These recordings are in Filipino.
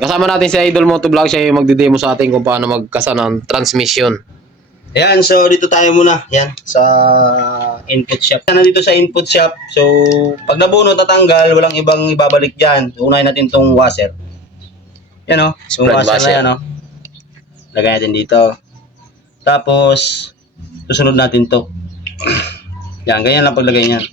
Kasama natin si Idol Motovlog, siya yung magdi-demo sa atin kung paano magkasa ng transmission. Ayan, so dito tayo muna. Yan, sa input shop. Nandito sa input shop. So, pag nabuno, tatanggal, walang ibang ibabalik dyan. So, unahin natin tong washer. Yan o, yung washer na yan o. Lagay natin dito. Tapos, susunod natin to. Yan, ganyan lang paglagay niyan.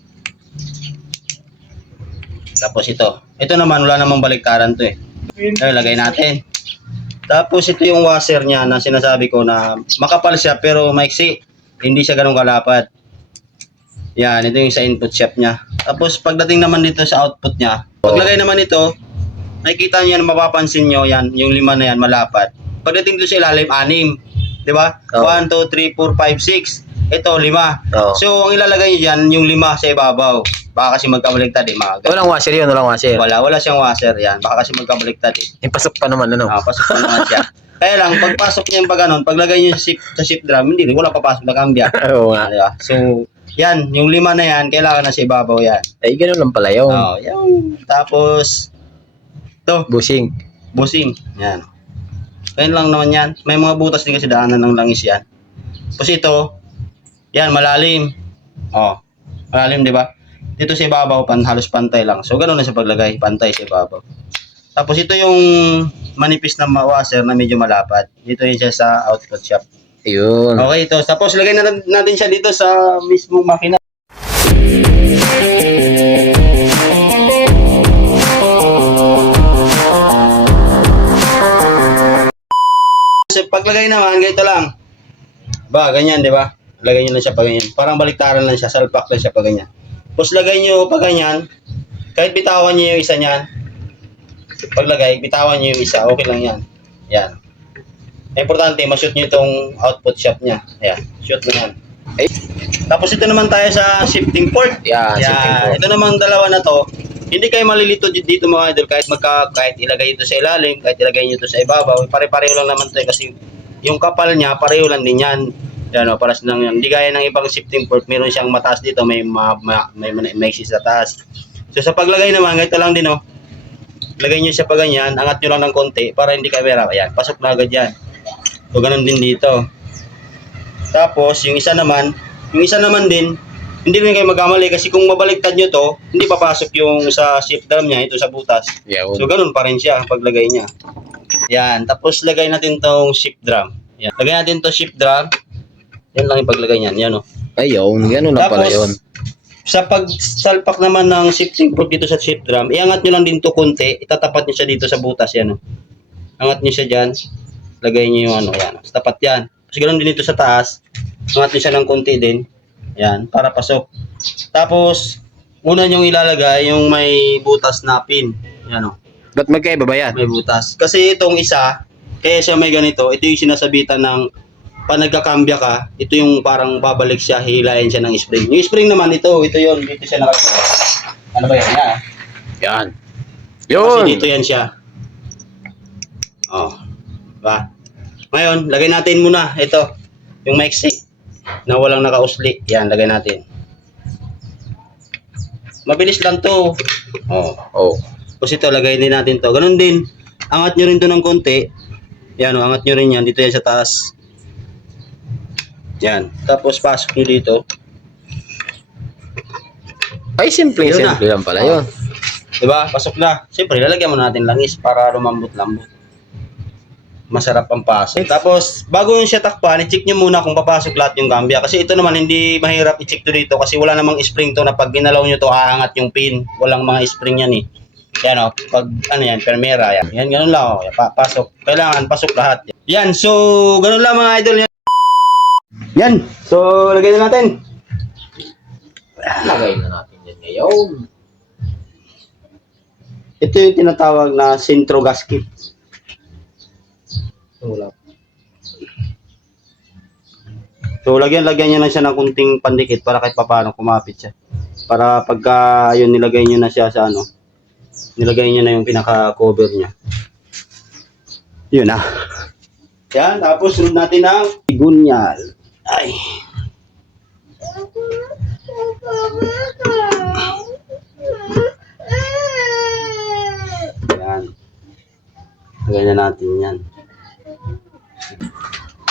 Tapos ito. Ito naman, wala namang baliktaran to eh. Ay, lagay natin. Tapos ito yung washer niya na sinasabi ko na makapal siya pero maiksi. Hindi siya ganun kalapad. Yan, ito yung sa input shop niya. Tapos pagdating naman dito sa output niya, paglagay naman ito, nakikita niyo na mapapansin niyo yan, yung 5 na yan malapad. Pagdating dito sa ilalim, 6. 'Di ba? 1, 2, 3, 4, 5, 6. Ito 5. So ang ilalagay niyo diyan yung 5 sa ibabaw. Baka kasi magkabaligtad eh. Walang washer yun, walang washer. Wala siyang washer yan. Baka kasi magkabaligtad eh. Pasok pa naman, ano? Pasok pa naman siya. Kaya lang, pagpasok niya yung pag ganun, paglagay niyo sa shift drum, hindi rin, wala papasok na kambya. Oo nga. Diba? So, yan, yung 5 na yan, kailangan na sa ibabaw yan. Ay, ganun lang pala yun. Yan. Tapos, ito, Bushing. busing. Yan. Ganyan lang naman yan. May mga butas din kasi daanan ng langis yan. Tapos ito, yan, malalim. Malalim, di ba? Dito sa ibabaw, halos pantay lang. So, ganun na sa paglagay, pantay sa ibabaw. Tapos, ito yung manipis na washer na medyo malapad. Dito yun siya sa output shop. Yun. Okay, ito. Tapos, lagay natin siya dito sa mismong makina. So, paglagay naman, ganito lang. Ganyan, di ba? Lagay nyo lang siya pa ganyan. Parang baliktaran lang siya, salpak lang siya pa ganyan. Tapos lagay nyo pa ganyan, kahit bitawan nyo yung isa niyan, paglagay, bitawan nyo yung isa, okay lang yan. Yan. Importante, ma-shoot nyo itong output shop niya. Ayan, shoot mo yan. Tapos ito naman tayo sa shifting port. Shifting port. Ito namang dalawa na to, hindi kayo malilito dito mga idol, kahit ilagay ito sa ilalim, kahit ilagay nyo ito sa ibabaw, pare-pareho lang naman ito kasi yung kapal niya, pareho lang din yan. Yan o, paras lang yan. Hindi gaya ng ibang shifting port, meron siyang mataas dito, may exist sa taas. So sa paglagay naman, ganito lang din o. Lagay nyo siya pa ganyan, angat nyo lang ng konti para hindi kayo mahirap. Ayan, pasok na agad yan. So ganun din dito. Tapos yung isa naman din, hindi rin kayo magkamali kasi kung mabaliktad nyo to, hindi papasok yung sa shift drum niya, ito sa butas. So ganun pa rin siya paglagay niya. Yan, tapos lagay natin tong shift drum. Yan. Lagay natin to shift drum. Yan lang yung paglagay niyan, yan o. Ayun, ganun lang pala yun. Sa pagsalpak naman ng shifting port dito sa shift drum, iangat nyo lang din to konti, itatapat nyo siya dito sa butas, yan o. Angat nyo siya dyan, lagay nyo yung ano, yan. Tapat yan. Kasi ganoon din dito sa taas, angat nyo siya ng konti din, yan, para pasok. Tapos, una nyo ilalagay yung may butas na pin, yan o. Ba't magkaiba ba yan? May butas. Kasi itong isa, kaya siya may ganito, ito yung sinasabitan ng pag nagkakambya ka, ito yung parang babalik siya, hihilayin siya ng spring. Yung spring naman, ito yun, dito siya nakalagay. Ano ba yan? Yan. Yun. Kasi dito yan siya. Diba? Ngayon, lagay natin muna, ito, yung maiksi, na walang nakausli. Yan, lagay natin. Mabilis lang to. Tapos ito, lagay din natin to. Ganun din, angat nyo rin to ng konti. Yan, angat nyo rin yan, dito yan sa taas. Yan. Tapos pasok nyo dito. Ay, simple lang pala yun. Diba? Pasok na. Siyempre, lalagyan mo natin langis para lumambot-lambot. Masarap ang pasok. Tapos, bago nyo siya takpan, i-check nyo muna kung papasok lahat yung gambya. Kasi ito naman, hindi mahirap i-check to dito kasi wala namang spring to na pag ginalaw nyo to, aangat yung pin. Walang mga spring yan eh. Yan o. Pag, yan, permera. Yan, ganun lang o. Pasok. Kailangan, pasok lahat. Yan. So, ganun lang mga idol. Yan. So, lagay na natin. Lagay na natin yan ngayon. Ito yung tinatawag na sintro gasket. So, lagyan niya lang siya ng kunting pandikit para kahit papaano kumapit siya. Para pagka yun nilagay niyo na siya sa ano, nilagay niyo na yung pinaka-cover niya. Yun na. Yan. Tapos, sunod natin ang gunyal. Ay. Yan. Ganyan natin yan.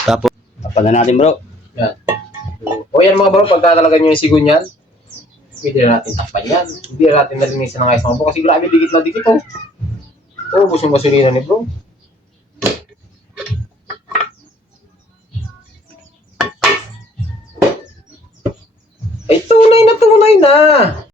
Tapos, tapan na natin bro. Yan. O yan mga bro, pagka talaga nyo yung sigon yan, pwede na natin takpan yan. Hindi na natin nalinisan ng ayos mga bro kasi grabe dikit na dikit oh. Ubus yung gasolina ni bro. Ay tunay na tunay na.